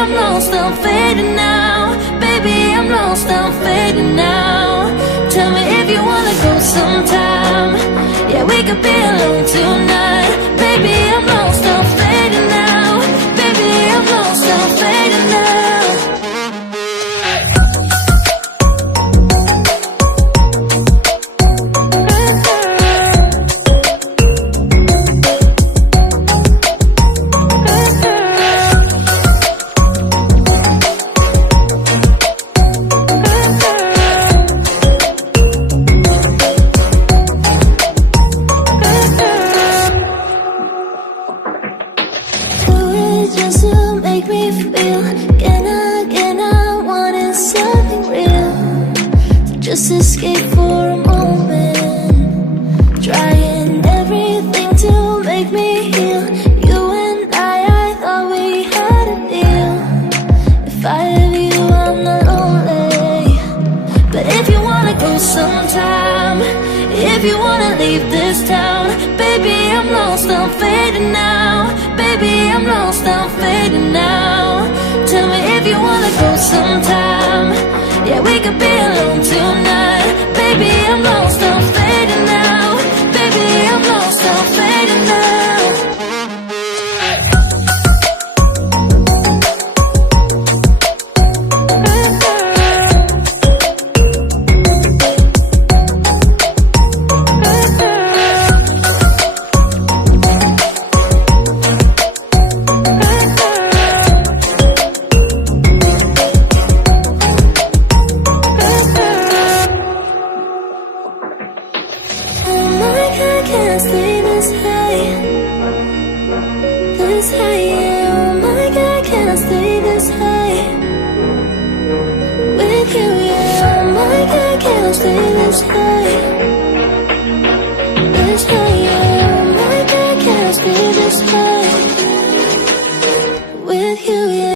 I'm lost, I'm fading now. Baby, I'm lost, I'm fading now. Tell me if you wanna go sometime. Yeah, we could be alone tonight. Baby, I'm lost, I'm fading now. Baby, I'm lost, I'm fading now. Just escape for a moment, trying everything to make me heal. You and I thought we had a deal. If I have you, I'm not lonely. But if you wanna go sometime, if you wanna leave this town, baby, I'm lost, I'm fading now. Baby, I'm lost, I'm fading now. Tell me if you wanna go sometime. Yeah, we could be alone tonight. Baby, I'm lost, I'm fading now. Baby, I'm lost, I'm fading now. Stay this high.